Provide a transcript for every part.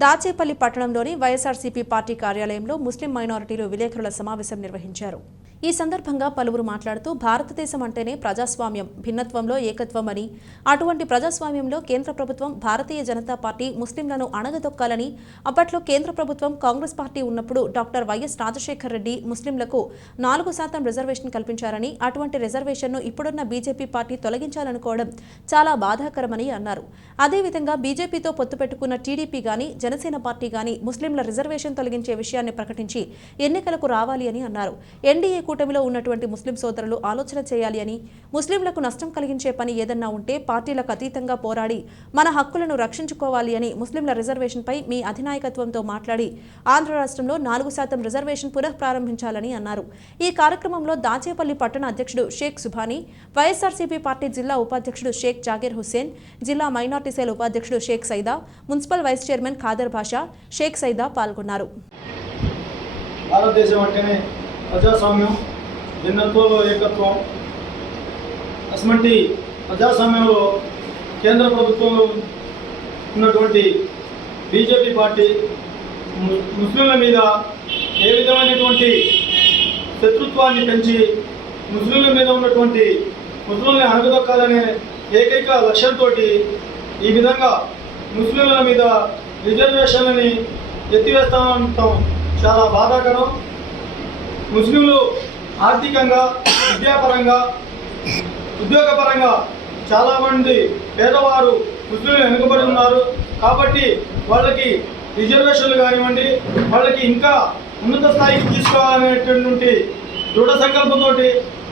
దాచేపల్లి పట్టణంలోని వైఎస్ఆర్సీపీ పార్టీ కార్యాలయంలో ముస్లిం మైనారిటీలు విలేకరుల సమావేశం నిర్వహించారు. ఈ సందర్భంగా పలువురు మాట్లాడుతూ భారతదేశం అంటేనే ప్రజాస్వామ్యం భిన్నత్వంలో ఏకత్వం అని అటువంటి ప్రజాస్వామ్యంలో కేంద్ర ప్రభుత్వం భారతీయ జనతా పార్టీ ముస్లింలను అణగదొక్కాలని అప్పట్లో కేంద్ర ప్రభుత్వం కాంగ్రెస్ పార్టీ ఉన్నప్పుడు డాక్టర్ వైఎస్ రాజశేఖర్ రెడ్డి ముస్లింలకు నాలుగు శాతం రిజర్వేషన్ కల్పించారని అటువంటి రిజర్వేషన్ను ఇప్పుడున్న బీజేపీ పార్టీ తొలగించాలనుకోవడం చాలా బాధాకరమని అన్నారు. అదేవిధంగా బీజేపీతో పొత్తు పెట్టుకున్న టీడీపీ గాని జనసేన పార్టీ గాని ముస్లింల రిజర్వేషన్ తొలగించే విషయాన్ని ప్రకటించి ఎన్నికలకు రావాలి అని అన్నారు. ఎన్డీఏ కూటమిలో ఉన్నటువంటి ముస్లిం సోదరులు ఆలోచన చేయాలి అని ముస్లింలకు నష్టం కలిగించే పని ఏదన్నా ఉంటే పార్టీలకు అతీతంగా పోరాడి మన హక్కులను రక్షించుకోవాలి అని ముస్లింల రిజర్వేషన్పై మీ అధినాయకత్వంతో మాట్లాడి ఆంధ్ర రాష్ట్రంలో నాలుగు శాతం రిజర్వేషన్ పునః ప్రారంభించాలని అన్నారు. ఈ కార్యక్రమంలో దాచేపల్లి పట్టణ అధ్యక్షుడు షేక్ సుభానీ వైఎస్ఆర్సీపీ పార్టీ జిల్లా ఉపాధ్యక్షుడు షేక్ జాగీర్ హుస్సేన్ జిల్లా మైనార్టీ సెల్ ఉపాధ్యక్షుడు Sheikh Saida municipal vice chairman Khader Basha Sheikh Saida పాల్గొన్నారు. భారతదేశం అంటేనే ప్రజాస్వామ్యం భిన్నత్వంలో ఏకత్వం. అటువంటి ప్రజాస్వామ్యంలో కేంద్ర ప్రభుత్వంలో ఉన్నటువంటి బీజేపీ పార్టీ ము- ముస్లింల మీద ఏ విధమైనటువంటి శత్రుత్వాన్ని పెంచి ముస్లింల మీద ఉన్నటువంటి ముస్లింని అణగదొక్కాలనే ఏకైక లక్ష్యంతో ఈ విధంగా ముస్లింల మీద రిజర్వేషన్లని ఎత్తివేస్తామంటాం. చాలా బాధాకరం. ముస్లింలు ఆర్థికంగా విద్యాపరంగా ఉద్యోగపరంగా చాలామంది పేదవారు ముస్లింలు వెనుకబడి ఉన్నారు. కాబట్టి వాళ్ళకి రిజర్వేషన్లు కానివ్వండి వాళ్ళకి ఇంకా ఉన్నత స్థాయికి తీసుకోవాలనేటువంటి దృఢ సంకల్పంతో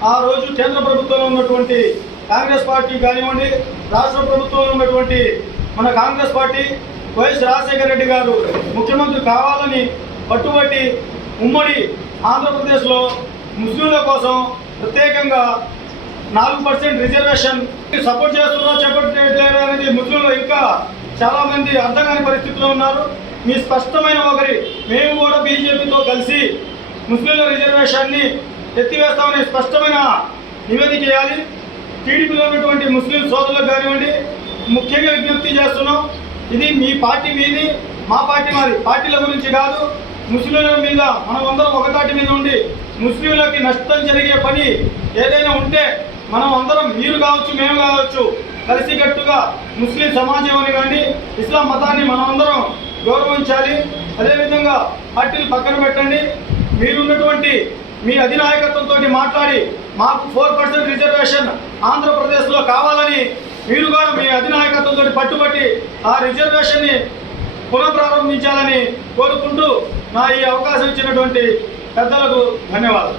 ఆ రోజు కేంద్ర ప్రభుత్వంలో ఉన్నటువంటి కాంగ్రెస్ పార్టీ కానివ్వండి రాష్ట్ర ప్రభుత్వంలో ఉన్నటువంటి మన కాంగ్రెస్ పార్టీ వైఎస్ రాజశేఖర రెడ్డి గారు ముఖ్యమంత్రి కావాలని పట్టుబట్టి ఉమ్మడి ఆంధ్రప్రదేశ్లో ముస్లింల కోసం ప్రత్యేకంగా నాలుగు పర్సెంట్ రిజర్వేషన్ సపోర్ట్ చేస్తున్నా చేపట్టలేదు అనేది ముస్లింలు ఇంకా చాలామంది అర్థం కాని పరిస్థితిలో ఉన్నారు. మీ స్పష్టమైన ఒకరి మేము కూడా బీజేపీతో కలిసి ముస్లింల రిజర్వేషన్ని ఎత్తివేస్తామని స్పష్టమైన నివేదిక చేయాలి టీడీపీలో ఉన్నటువంటి ముస్లిం సోదరులకు కానివ్వండి ముఖ్యంగా విజ్ఞప్తి చేస్తున్నాం. ఇది మీ పార్టీ మీది మా పార్టీ మాది. పార్టీల గురించి కాదు. ముస్లింల మీద మనం అందరం ఒకతాటి మీద ఉండి ముస్లింలకి నష్టం జరిగే పని ఏదైనా ఉంటే మనం అందరం మీరు కావచ్చు మేము కావచ్చు కలిసికట్టుగా ముస్లిం సమాజాన్ని కానీ ఇస్లాం మతాన్ని మనం అందరం గౌరవించాలి. అదేవిధంగా పార్టీలు పక్కన పెట్టండి. మీరున్నటువంటి మీ అధినాయకత్వంతో మాట్లాడి మాకు ఫోర్ పర్సెంట్ రిజర్వేషన్ ఆంధ్రప్రదేశ్లో కావాలని మీరు కూడా మీ అధినాయకత్వంతో పట్టుబట్టి ఆ రిజర్వేషన్ని పునఃప్రారంభించాలని కోరుకుంటూ నా ఈ అవకాశం ఇచ్చినటువంటి పెద్దలకు ధన్యవాదాలు.